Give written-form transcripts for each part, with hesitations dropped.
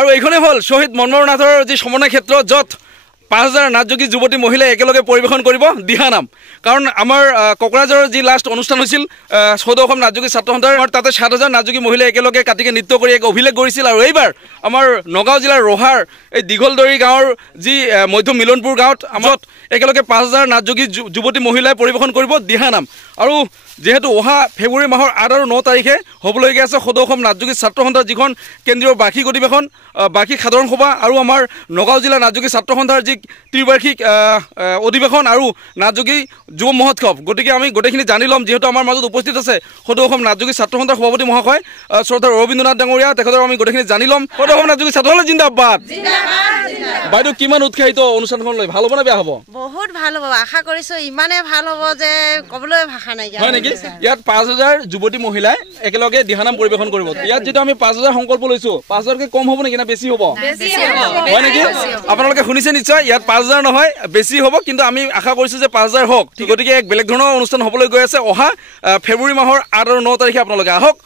আৰু এইখনেই হ'ল শ্বহীদ মনমোহন নাথৰ যি সমন্বয় ক্ষেত্ৰ য'ত 5000 নাচযোগী যুৱতী মহিলাই একেলগে পৰিৱেশন কৰিব দিহানাম। কাৰণ আমাৰ কোকৰাঝাৰৰ যি লাষ্ট অনুষ্ঠান হৈছিল 14 অসম নাচযোগী ছাত্ৰ সন্থাৰ তাতে 7000 নাচযোগী মহিলাই একেলগে কাটিকে নৃত্য কৰি এক অভিলেখ গঢ়িছিল। আৰু এইবাৰ আমাৰ নগাঁও জিলাৰ ৰহাৰ এই দীঘলদৰী গাঁৱৰ যি মধ্য মিলনপুৰ গাঁৱত আমাৰ একেলগে 5000 নাচযোগী যুৱতী মহিলাই পৰিৱেশন কৰিব দিহানাম। আৰু যেহেতু অহা ফেব্ৰুৱাৰী মাহৰ 8 আৰু 9 তাৰিখে হ'বলগীয়া আছে 14 অসম নাচযোগী ছাত্ৰ সন্থাৰ যিখন কেন্দ্ৰীয় বাৰ্ষিক অধিৱেশন বাৰ্ষিক সাধাৰণ সভা আৰু আমাৰ নগাঁও জিলা নাচযোগী ছাত্ৰ সন্থাৰ যি ত্ৰিবাৰ্ষিক অধিৱেশন আৰু নাচযোগী যুৱ মহোৎসৱ। গতিকে আমি গোটেইখিনি জানি ল'ম। যিহেতু আমাৰ মাজত উপস্থিত আছে 14 অসম নাচযোগী ছাত্ৰ সন্থাৰ সভাপতি মহাশয় শ্ৰদ্ধাৰ ৰবীন্দ্ৰনাথ ডাঙৰীয়া, তেখেতৰ আমি গোটেইখিনি জানি ল'ম। 14 অসম নাচযোগী ছাত্ৰ সন্থা জিন্দাবাদ। বাইদেউ কিমান উৎসাহিত অনুষ্ঠানখন লৈ? ভাল হ'ব নে বেয়া হ'ব? বহুত ভাল হ'ব, আশা কৰিছো ইমানে ভাল হ'ব যে ক'বলৈ ভাষা নাই। হয় নেকি? ইয়াত 5000 যুৱতী মহিলাই একেলগে দিহানাম পৰিৱেশন কৰিব। ইয়াত যেটা আমি 5000 সংকল্প লৈছো, 5000কে কম হ'ব নেকি না বেছি হ'ব? হয় নেকি? আপোনালোকে শুনিছে নিশ্চয়, ইয়াত 5000 নহয় বেছি হ'ব, কিন্তু আমি আশা কৰিছো যে 5000 হওক। গতিকে এক বেলেগ ধৰণৰ অনুষ্ঠান হ'বলৈ গৈ আছে অহা ফেব্ৰুৱাৰী মাহৰ 8 আৰু 9 তাৰিখে আপোনালোকে আহক।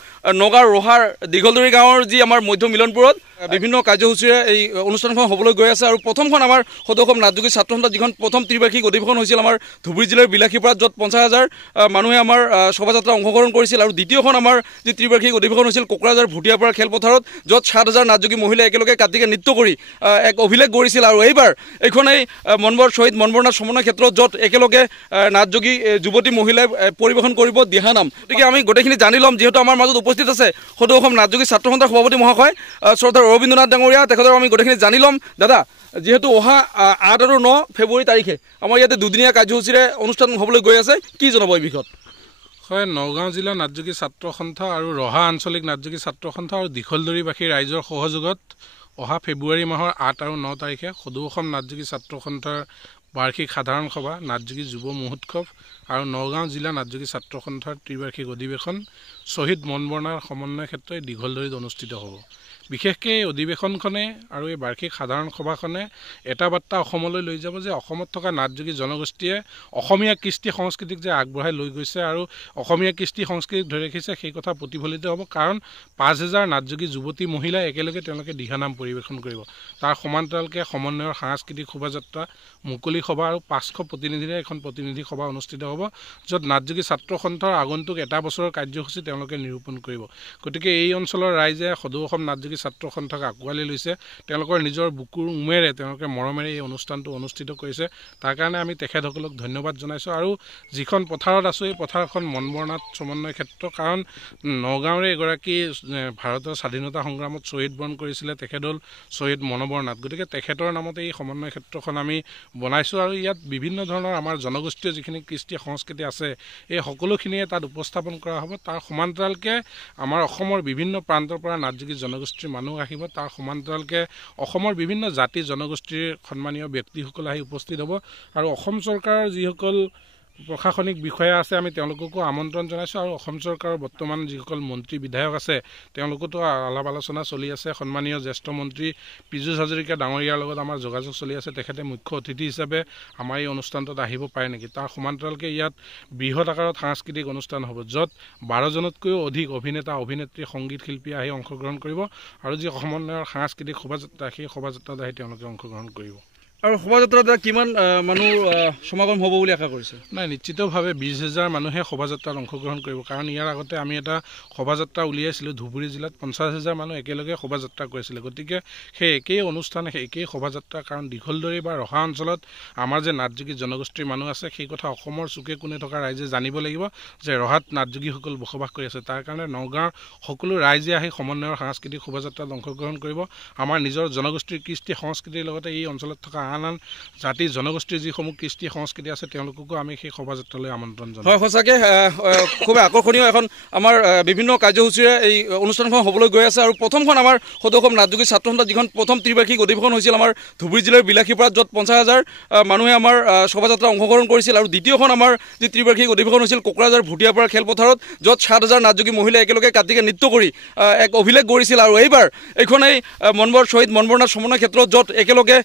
নগাঁও ৰহাৰ দীঘলদৰী গাঁৱৰ যি আমাৰ মধ্য মিলনপুৰত বিভিন্ন কাৰ্যসূচীৰে এই অনুষ্ঠানখন হ'বলৈ গৈ আছে। আৰু প্ৰথমখন আমাৰ 14 অসম নাচযোগী ছাত্ৰ সন্থা যিখন প্ৰথম ত্ৰিবাৰ্ষিক অধিৱেশন হৈছিল আমাৰ ধুবুৰী জিলাৰ বিলাসীপাৰাত, য'ত 50000 মানুহে আমাৰ শোভাযাত্ৰা অংশগ্ৰহণ কৰিছিল। আৰু দ্বিতীয়খন আমাৰ যি ত্ৰিবাৰ্ষিক অধিৱেশন হৈছিল কোকৰাঝাৰ ভুটিয়াপাৰা খেলপথাৰত, য'ত 7000 নাচযোগী মহিলাই একেলগে কাটিকে নৃত্য কৰি এক অভিলেখ গঢ়িছিল। আৰু এইবাৰ এইখনেই শ্বহীদ মনমোহন নাথ সমন্বয় ক্ষেত্ৰ য'ত একেলগে নাচযোগী যুৱতী মহিলাই পৰিৱেশন কৰিব দিহানাম। গতিকে আমি গোটেইখিনি জানি ল'ম। যিহেতু আমাৰ মাজত উপস্থিত আছে 14 অসম নাচযোগী ছাত্ৰ সন্থাৰ সভাপতি মহাশয় শ্ৰদ্ধাৰ ৰবীন্দ্ৰনাথ ডাঙৰীয়া, তেখেতৰ আমি গোটেইখিনি জানি ল'ম। দাদা, যিহেতু অহা 8 আৰু 9 ফেব্ৰুৱাৰী তাৰিখে আমাৰ ইয়াতে দুদিনীয়া কাৰ্যসূচীৰে অনুষ্ঠান হ'বলৈ গৈ আছে, কি জনাব এই বিষয়ত? হয়, নগাঁও জিলা নাচযোগী ছাত্ৰ সন্থা আৰু ৰহা আঞ্চলিক নাচযোগী ছাত্ৰ সন্থা আৰু দীঘলদৰীবাসী ৰাইজৰ সহযোগত অহা ফেব্ৰুৱাৰী মাহৰ 8 আৰু 9 তাৰিখে 14 অসম নাচযোগী ছাত্ৰ সন্থাৰ বাৰ্ষিক সাধাৰণ সভা, নাচযোগী যুৱ মহোৎসৱ আৰু নগাঁও জিলা নাচযোগী ছাত্ৰ সন্থাৰ ত্ৰিবাৰ্ষিক অধিৱেশন শ্বহীদ মনমোহনৰ সমন্বয় ক্ষেত্ৰই দীঘলদৰীত অনুষ্ঠিত হ'ব। বিশেষকৈ এই অধিৱেশনখনে আৰু এই বাৰ্ষিক সাধাৰণ সভাখনে এটা বাৰ্তা অসমলৈ লৈ যাব যে অসমত থকা নাচযোগী জনগোষ্ঠীয়ে অসমীয়া কৃষ্টি সংস্কৃতিক যে আগবঢ়াই লৈ গৈছে আৰু অসমীয়া কৃষ্টি সংস্কৃতিক ধৰি ৰাখিছে, সেই কথা প্ৰতিফলিত হ'ব। কাৰণ 5000 নাচযোগী যুৱতী মহিলাই একেলগে তেওঁলোকে দিহানাম পৰিৱেশন কৰিব। তাৰ সমান্তৰালকৈ সমন্বয়ৰ সাংস্কৃতিক শোভাযাত্ৰা, মুকলি সভা আৰু 500 প্ৰতিনিধিৰে এখন প্ৰতিনিধি সভা অনুষ্ঠিত হ'ব, য'ত নাচযোগী ছাত্ৰ সন্থাৰ আগন্তুক এটা বছৰৰ কাৰ্যসূচী তেওঁলোকে নিৰূপণ কৰিব। গতিকে এই অঞ্চলৰ ৰাইজে 14 অসম নাচযোগী ছাত্ৰ সন্থাক আঁকোৱালি লৈছে, তেওঁলোকৰ নিজৰ বুকুৰ উমেৰে তেওঁলোকে মৰমেৰে এই অনুষ্ঠানটো অনুষ্ঠিত কৰিছে। তাৰ কাৰণে আমি তেখেতসকলক ধন্যবাদ জনাইছোঁ। আৰু যিখন পথাৰত আছোঁ, এই পথাৰখন মনমোহন নাথ সমন্বয় ক্ষেত্ৰ। কাৰণ নগাঁৱৰে এগৰাকী ভাৰতৰ স্বাধীনতা সংগ্ৰামত শ্বহীদ বৰণ কৰিছিলে, তেখেত হ'ল শ্বহীদ মনমোহন নাথ। গতিকে তেখেতৰ নামতে এই সমন্বয় ক্ষেত্ৰখন আমি বনাইছোঁ। আৰু ইয়াত বিভিন্ন ধৰণৰ আমাৰ জনগোষ্ঠীয় যিখিনি কৃষ্টি সংস্কৃতি আছে, এই সকলোখিনিয়ে তাত উপস্থাপন কৰা হ'ব। তাৰ সমান্তৰালকৈ আমাৰ অসমৰ বিভিন্ন প্ৰান্তৰ পৰা নাচযোগী জনগোষ্ঠীৰ মানুহ আহিব। তাৰ সমান্তৰালকৈ অসমৰ বিভিন্ন জাতি জনগোষ্ঠীৰ সন্মানীয় ব্যক্তিসকল আহি উপস্থিত হ'ব। আৰু অসম চৰকাৰৰ যিসকল প্ৰশাসনিক বিষয়া আছে, আমি তেওঁলোককো আমন্ত্ৰণ জনাইছোঁ। আৰু অসম চৰকাৰৰ বৰ্তমান যিসকল মন্ত্ৰী বিধায়ক আছে, তেওঁলোকতো আলাপ আলোচনা চলি আছে। সন্মানীয় জ্যেষ্ঠ মন্ত্ৰী পীযুষ হাজৰিকা ডাঙৰীয়াৰ লগত আমাৰ যোগাযোগ চলি আছে। তেখেতে মুখ্য অতিথি হিচাপে আমাৰ এই অনুষ্ঠানটোত আহিব পাৰে নেকি। তাৰ সমান্তৰালকৈ ইয়াত বৃহৎ আকাৰত সাংস্কৃতিক অনুষ্ঠান হ'ব, য'ত 12জনতকৈও অধিক অভিনেতা অভিনেত্ৰী সংগীত শিল্পী আহি অংশগ্ৰহণ কৰিব। আৰু যি সমন্বয়ৰ সাংস্কৃতিক শোভাযাত্ৰা, সেই শোভাযাত্ৰাত আহি তেওঁলোকে অংশগ্ৰহণ কৰিব। আৰু শোভাযাত্ৰাত কিমান মানুহ সমাগম হ'ব বুলি আশা কৰিছে? নাই, নিশ্চিতভাৱে 20000 মানুহে শোভাযাত্ৰাত অংশগ্ৰহণ কৰিব। কাৰণ ইয়াৰ আগতে আমি এটা শোভাযাত্ৰা উলিয়াইছিলোঁ ধুবুৰী জিলাত, 50000 মানুহ একেলগে শোভাযাত্ৰা কৰিছিলে। গতিকে সেই একেই অনুষ্ঠান, সেই একেই শোভাযাত্ৰা। কাৰণ দীঘলদৰী বা ৰহা অঞ্চলত আমাৰ যে নাচযোগী জনগোষ্ঠীৰ মানুহ আছে, সেই কথা অসমৰ চুকে কোণে থকা ৰাইজে জানিব লাগিব যে ৰহাত নাচযোগীসকল বসবাস কৰি আছে। তাৰ কাৰণে নগাঁৱৰ সকলো ৰাইজে আহি সমন্বয়ৰ সাংস্কৃতিক শোভাযাত্ৰাত অংশগ্ৰহণ কৰিব। আমাৰ নিজৰ জনগোষ্ঠীৰ কৃষ্টি সংস্কৃতিৰ লগতে এই অঞ্চলত থকা আন আন জাতি জনগোষ্ঠীৰ যিসমূহ কৃষ্টি সংস্কৃতি আছে, তেওঁলোককো আমি সেই শোভাযাত্ৰালৈ আমন্ত্ৰণ জনাওঁ। হয়, সঁচাকৈ খুব আকৰ্ষণীয় এখন আমাৰ বিভিন্ন কাৰ্যসূচীৰে এই অনুষ্ঠানখন হ'বলৈ গৈ আছে। আৰু প্ৰথমখন আমাৰ 14 অসম নাচযোগী ছাত্ৰ সন্থা যিখন প্ৰথম ত্ৰিবাৰ্ষিক অধিৱেশন হৈছিল আমাৰ ধুবুৰী জিলাৰ বিলাসীপাৰাত, য'ত 50000 মানুহে আমাৰ শোভাযাত্ৰা অংশগ্ৰহণ কৰিছিল। আৰু দ্বিতীয়খন আমাৰ যি ত্ৰিবাৰ্ষিক অধিৱেশন হৈছিল কোকৰাঝাৰ ভুটিয়াপাৰা খেলপথাৰত, য'ত 7000 নাচযোগী মহিলাই একেলগে কাটিকে নৃত্য কৰি এক অভিলেখ গঢ়িছিল। আৰু এইবাৰ এইখনেই শ্বহীদ মনমোহন নাথ সমন্বয় ক্ষেত্ৰ, য'ত একেলগে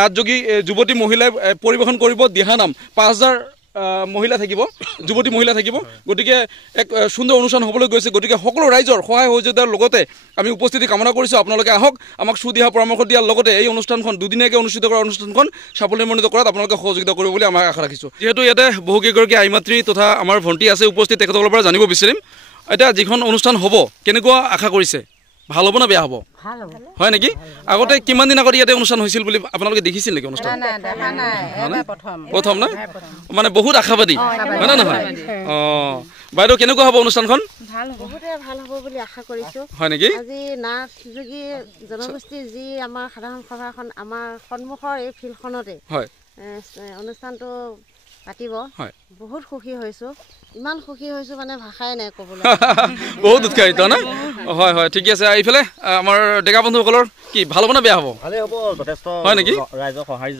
নাচযোগী যুৱতী মহিলাই পৰিৱেশন কৰিব দিহানাম। 5000 মহিলা থাকিব যুৱতী মহিলা থাকিব গতিকে এক সুন্দৰ অনুষ্ঠান হ'বলৈ গৈছে গতিকে সকলো ৰাইজৰ সহায় সহযোগিতাৰ লগতে আমি উপস্থিতি কামনা কৰিছোঁ আপোনালোকে আহক আমাক সুদিহা পৰামৰ্শ দিয়াৰ লগতে এই অনুষ্ঠানখন দুদিনীয়াকৈ অনুষ্ঠিত কৰা অনুষ্ঠানখন সাফল্যমণ্ডিত কৰাত আপোনালোকে সহযোগিতা কৰিব বুলি আমাৰ আশা ৰাখিছোঁ যিহেতু ইয়াতে বহুকেইগৰাকী আইমাতৃ তথা আমাৰ ভণ্টি আছে উপস্থিত তেখেতসকলৰ পৰা জানিব বিচাৰিম এতিয়া যিখন অনুষ্ঠান হ'ব কেনেকুৱা আশা কৰিছে ভাল হ'ব না বেয়া হ'ব হয় নেকি আগতে কিমান দিন আগতে ইয়াতে অনুষ্ঠান হৈছিল বুলি আপোনালোকে দেখিছিল নেকি অনুষ্ঠান প্ৰথম না মানে বহুত আশাবাদী হয় না নহয় অঁ বাইদেউ কেনেকুৱা হ'ব অনুষ্ঠানখন বহুতে ভাল হ'ব বুলি আশা কৰিছোঁ হয় নেকি আজি নাথ যোগী জনগোষ্ঠীৰ যি আমাৰ সাধাৰণ সভাখন আমাৰ সন্মুখৰ এই ফিল্ডখনতে হয় অনুষ্ঠানটো পাতিব হয় বহুত সুখী হৈছোঁ ইমান সুখী হৈছোঁ মানে ভাষাই নাই ক'বলৈ বহুত উৎসাহিত না হয় হয় ঠিকে আছে এইফালে আমাৰ ডেকা বন্ধুসকলৰ কি ভাল হ'ব না বেয়া হ'ব ভালেই হ'ব যথেষ্ট হয় নেকি ৰাইজক সহায়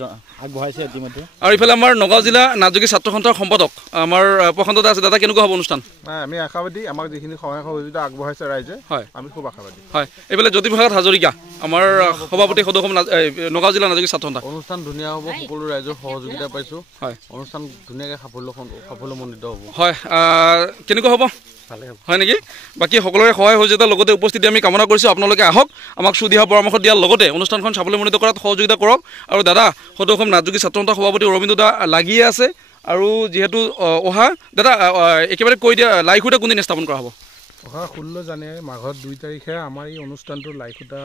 আগবঢ়াইছে ইতিমধ্যে আৰু ইফালে আমাৰ নগাঁও জিলা নাথযোগী ছাত্ৰ সন্থাৰ সম্পাদক আমাৰ প্ৰশান্ত দাস দাদা কেনেকুৱা হ'ব অনুষ্ঠান আমি আশাবাদী আমাক যিখিনি সহায় সহযোগিতা আগবঢ়াইছে ৰাইজে হয় আমি খুব আশাবাদী হয় এইফালে জ্যোতিপ্ৰসাদ হাজৰিকা আমাৰ সভাপতি সদস্য নগাঁও জিলা নাথযোগী ছাত্ৰ সন্থা অনুষ্ঠান ধুনীয়া হ'ব সকলো ৰাইজৰ সহযোগিতা পাইছোঁ হয় অনুষ্ঠান ধুনীয়াকৈ সাফল্যমণ্ডিত হ'ব হয় কেনেকুৱা হ'ব ভালে হ'ব হয় নেকি বাকী সকলোৰে সহায় সহযোগিতাৰ লগতে উপস্থিতি আমি কামনা কৰিছোঁ আপোনালোকে আহক আমাক সুদিহা পৰামৰ্শ দিয়াৰ লগতে অনুষ্ঠানখন সাফল্যমণ্ডিত কৰাত সহযোগিতা কৰক আৰু দাদা সদৌ অসম নাথযোগী ছাত্ৰ সন্থাৰ সভাপতি অৰবিন্দ দা লাগিয়ে আছে আৰু যিহেতু অহা দাদা একেবাৰে কৈ দিয়া লাইখুটা কোনদিন স্থাপন কৰা হ'ব অহা 16 জানুৱাৰী মাঘৰ 2 তাৰিখে আমাৰ এই অনুষ্ঠানটো লাইখুটা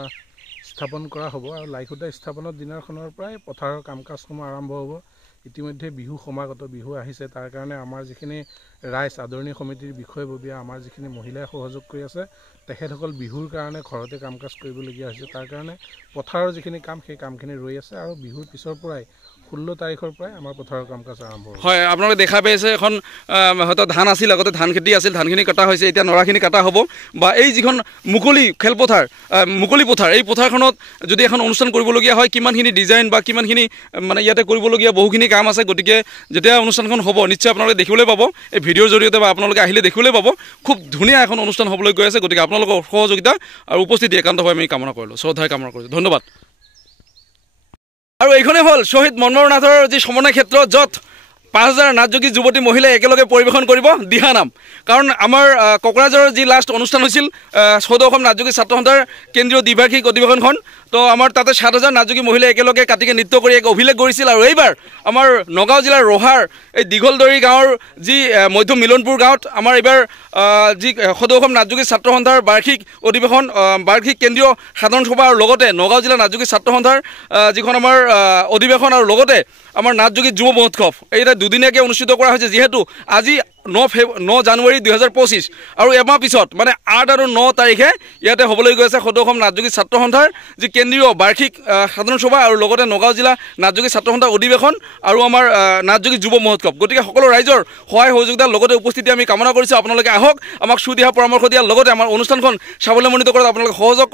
স্থাপন কৰা হ'ব আৰু লাইখুটা স্থাপনৰ দিনাখনৰ পৰাই পথাৰৰ কাম কাজসমূহ আৰম্ভ হ'ব ইতিমধ্যে বিহু সমাগত বিহু আহিছে তাৰ কাৰণে আমাৰ যিখিনি ৰাইজ আদৰণি সমিতিৰ বিষয়ববীয়া আমাৰ যিখিনি মহিলাই সহযোগ কৰি আছে তেখেতসকল বিহুৰ কাৰণে ঘৰতে কাম কাজ কৰিবলগীয়া হৈছে তাৰ কাৰণে পথাৰৰ যিখিনি কাম সেই কামখিনি ৰৈ আছে আৰু বিহুৰ পিছৰ পৰাই 16 তাৰিখৰ পৰাই আমাৰ পথাৰৰ কাম কাজ আৰম্ভ হ'ব হয় আপোনালোকে দেখা পাইছে এখন হয়তো ধান আছিল আগতে ধান খেতি আছিল ধানখিনি কাটা হৈছে এতিয়া নৰাখিনি কাটা হ'ব বা এই যিখন মুকলি খেলপথাৰ মুকলি পথাৰ এই পথাৰখনত যদি এখন অনুষ্ঠান কৰিবলগীয়া হয় কিমানখিনি ডিজাইন বা কিমানখিনি মানে ইয়াতে কৰিবলগীয়া বহুখিনি কাম আছে গতিকে যেতিয়া অনুষ্ঠানখন হ'ব নিশ্চয় আপোনালোকে দেখিবলৈ পাব এই ভিডিঅ'ৰ জৰিয়তে বা আপোনালোকে আহিলে দেখিবলৈ পাব খুব ধুনীয়া এখন অনুষ্ঠান হ'বলৈ গৈ আছে গতিকে আপোনালোকৰ সহযোগিতা আৰু উপস্থিতি একান্তভাৱে আমি কামনা কৰিলোঁ শ্ৰদ্ধাৰে কামনা কৰিছোঁ ধন্যবাদ আৰু এইখনেই হ'ল শ্বহীদ মনমোহন নাথৰ যি সমন্বয় ক্ষেত্ৰ য'ত 5000 নাথযোগী যুৱতী মহিলাই একেলগে পৰিৱেশন কৰিব দিহানাম কাৰণ আমাৰ কোকৰাঝাৰৰ যি লাষ্ট অনুষ্ঠান হৈছিল সদৌ অসম নাথযোগী ছাত্ৰ সন্থাৰ কেন্দ্ৰীয় দ্বিবাৰ্ষিক অধিৱেশনখন তো আমাৰ তাতে 7000 নাথযোগী মহিলাই একেলগে কাটিকে নৃত্য কৰি এক অভিলেখ গঢ়িছিল আৰু এইবাৰ আমাৰ নগাঁও জিলাৰ ৰহাৰ এই দীঘলদৰী গাঁৱৰ যি মধ্য মিলনপুৰ গাঁৱত আমাৰ এইবাৰ যি সদৌ অসম নাথযোগী ছাত্ৰ সন্থাৰ বাৰ্ষিক অধিৱেশন বাৰ্ষিক কেন্দ্ৰীয় সাধাৰণ সভা আৰু লগতে নগাঁও জিলা নাথযোগী ছাত্ৰ সন্থাৰ যিখন আমাৰ অধিৱেশন আৰু লগতে আমাৰ নাথযোগী যুৱ মহোৎসৱ এইটা দুদিনীয়াকৈ অনুষ্ঠিত কৰা হৈছে যিহেতু আজি 9 জানুৱাৰী 2025 আৰু এমাহ পিছত মানে 8 আৰু 9 তাৰিখে ইয়াতে হ'বলৈ গৈ আছে সদৌ অসম নাথযোগী ছাত্ৰ সন্থাৰ যি কেন্দ্ৰীয় বাৰ্ষিক সাধাৰণ সভা আৰু লগতে নগাঁও জিলা নাথযোগী ছাত্ৰ সন্থাৰ অধিৱেশন আৰু আমাৰ নাথযোগী যুৱ মহোৎসৱ গতিকে সকলো ৰাইজৰ সহায় সহযোগিতাৰ লগতে উপস্থিতি আমি কামনা কৰিছোঁ আপোনালোকে আহক আমাক সুদিহা পৰামৰ্শ দিয়াৰ লগতে আমাৰ অনুষ্ঠানখন সাফল্যমণ্ডিত কৰাত আপোনালোকে সহযোগ